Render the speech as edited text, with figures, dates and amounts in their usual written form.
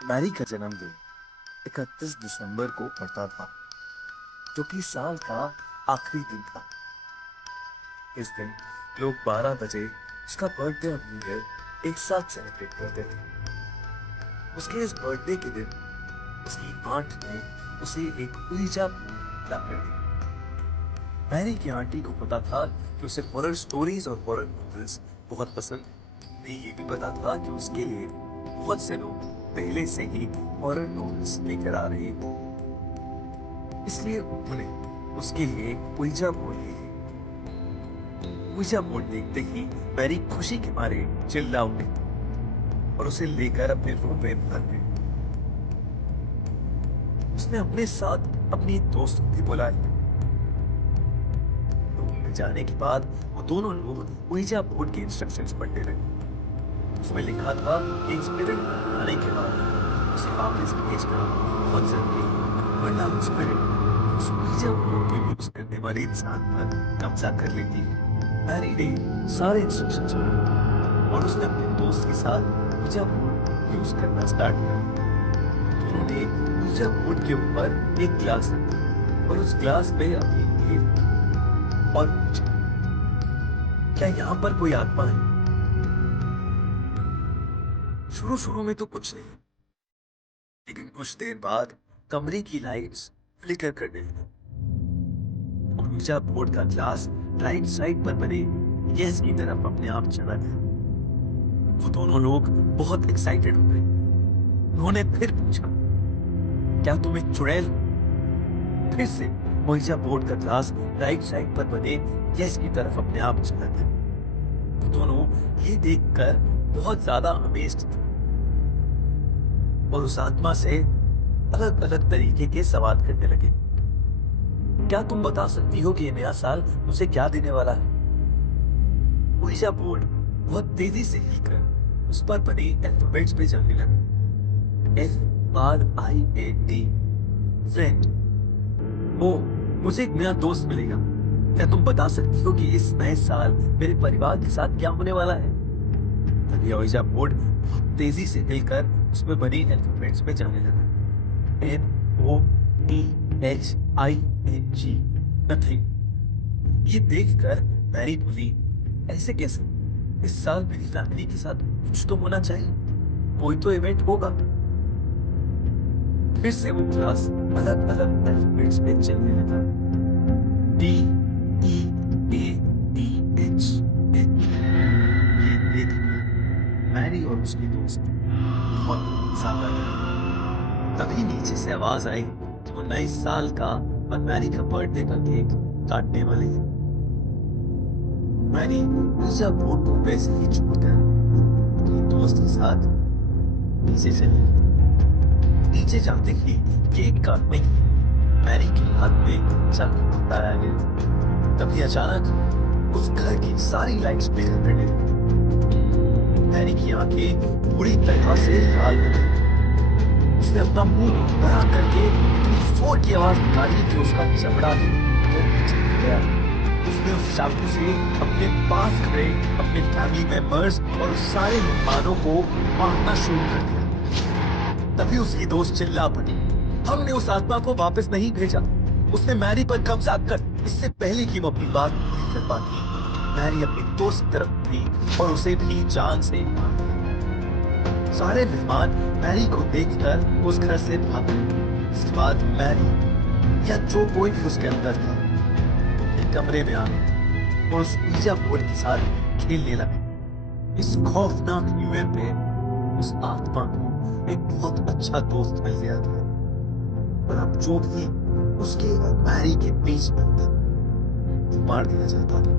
Mary का जन्मदिन 31 दिसंबर को पड़ता था, जो कि साल का आखिरी दिन था। इस दिन लोग 12 बजे उसका बर्थडे और न्यू ईयर एक साथ सेलिब्रेट करते थे। उसके इस बर्थडे के दिन उसकी आंट ने उसे एक ऊर्जा ला कर दी। मैरी की आंटी को पता था कि उसे हॉरर स्टोरीज और हॉरर नॉवेल्स बहुत पसंद। उन्हें ये भी पता था कि उसके लिए बहुत से लोग पहले से ही हॉरर नॉवेल्स लेकर आ रहे थे, इसलिए उन्होंने उसके लिए ouija बोर्ड ले ली। ouija बोर्ड देखते ही मैरी खुशी के मारे चिल्ला उठी और उसे लेकर अपने रूम में भर गई। उसने अपने साथ अपनी एक दोस्त को भी बुलाया। रूम में जाने के बाद वो दोनों लोग ouija बोर्ड के इंस्ट्रक्शंस पढ़ने लगे। उसमें लिखा था कि एक स्पिरिट आने के बाद उसे वापस भेजना बहुत जरूरी है, वरना वो स्पिरिट उस ouija बोर्ड को यूज करने वाले इंसान पर कब्जा कर लेती है। मैरी ने सारे इंस्ट्रक्शंस पढ़े और उसने अपने दोस्त के साथ ouija बोर्ड यूज करना स्टार्ट कर दिया। उन्होंने ouija बोर्ड के ऊपर एक ग्लास रखा और उस ग्लास पे अपनी उंगली और पूछा, क्या यहाँ पर कोई आत्मा है? शुरू शुरू में तो कुछ नहीं, लेकिन कुछ देर बाद कमरे की लाइट्स फ्लिकर करने लगी। ouija बोर्ड का ग्लास राइट साइड पर बने यस की तरफ अपने आप चला गया। वो दोनों लोग बहुत एक्साइटेड हो गए। उन्होंने फिर पूछा, क्या तुम एक चुड़ैल हो? फिर से ouija बोर्ड का ग्लास राइट साइड पर बने यस की तरफ अपने आप चला गया। वो दोनों ये देखकर बहुत ज्यादा अमेज्ड थे और उस आत्मा से अलग अलग तरीके के सवाल करने लगे। क्या तुम बता सकती हो कि ये नया साल उसे क्या देने वाला है? ouija बोर्ड बहुत तेजी से हिलकर उस पर बने अल्फाबेट्स पे चलने लगा। FRIND, friend. ओ, मुझे एक नया दोस्त मिलेगा। क्या तुम बता सकती हो कि इस नए साल मेरे परिवार के साथ क्या होने वाला है? तभी ouija बोर्ड बहुत तेजी से हिलकर उसमें बनी अल्फाबेट्स पे जाने लगा। NOTHING, nothing. ये देखकर मैरी बोली, ऐसे कैसे? इस साल मेरी फैमिली के साथ कुछ तो होना चाहिए, कोई तो इवेंट होगा। फिर से वो क्लास अलग अलग अल्फाबेट्स पे चलने लगा। DEADH। ये देख मैरी और उसकी दोस्त बहुत ज्यादा डरी। तभी नीचे से आवाज आई कि वो नए साल का और मैरी का बर्थडे का केक काटने वाले थे। मैरी ouija बोर्ड को वैसे ही छोड़कर अपनी दोस्त के साथ नीचे चली। नीचे जाते ही केक काटने की मैरी के हाथ में चाकू पकड़ाया गया। तभी अचानक उस घर की सारी लाइट्स फ्लिकर करने लगी। मैरी की आंखें पूरी तरह से लाल हो गई। उसने अपना मुंह बड़ा करके इतनी जोर की आवाज निकाली कि उसका चमड़ा ही छिप गया। उसने उस चाकू से अपने पास खड़े अपने फैमिली मेंबर्स और सारे मेहमानों को मारना शुरू कर दिया। तभी उसकी दोस्त चिल्ला पड़ी, हमने उस आत्मा को वापस नहीं भेजा। उसने मैरी पर कब्जा कर इससे पहले कि वो अपनी बात पूरी कर पाती, मैरी अपनी दोस्त की तरफ थी और उसे भी जान से मार दिया। सारे मेहमान मैरी को देखकर उस घर से भाग गए। इसके बाद मैरी या जो कोई भी उसके अंदर था एक कमरे में आ गया और उस ouija बोर्ड के साथ खेलने लगा। इस खौफनाक न्यू ईयर पे उस आत्मा को एक बहुत अच्छा दोस्त मिल गया था और अब जो भी उसके और मैरी के बीच में था, वो मार दिया जाता था।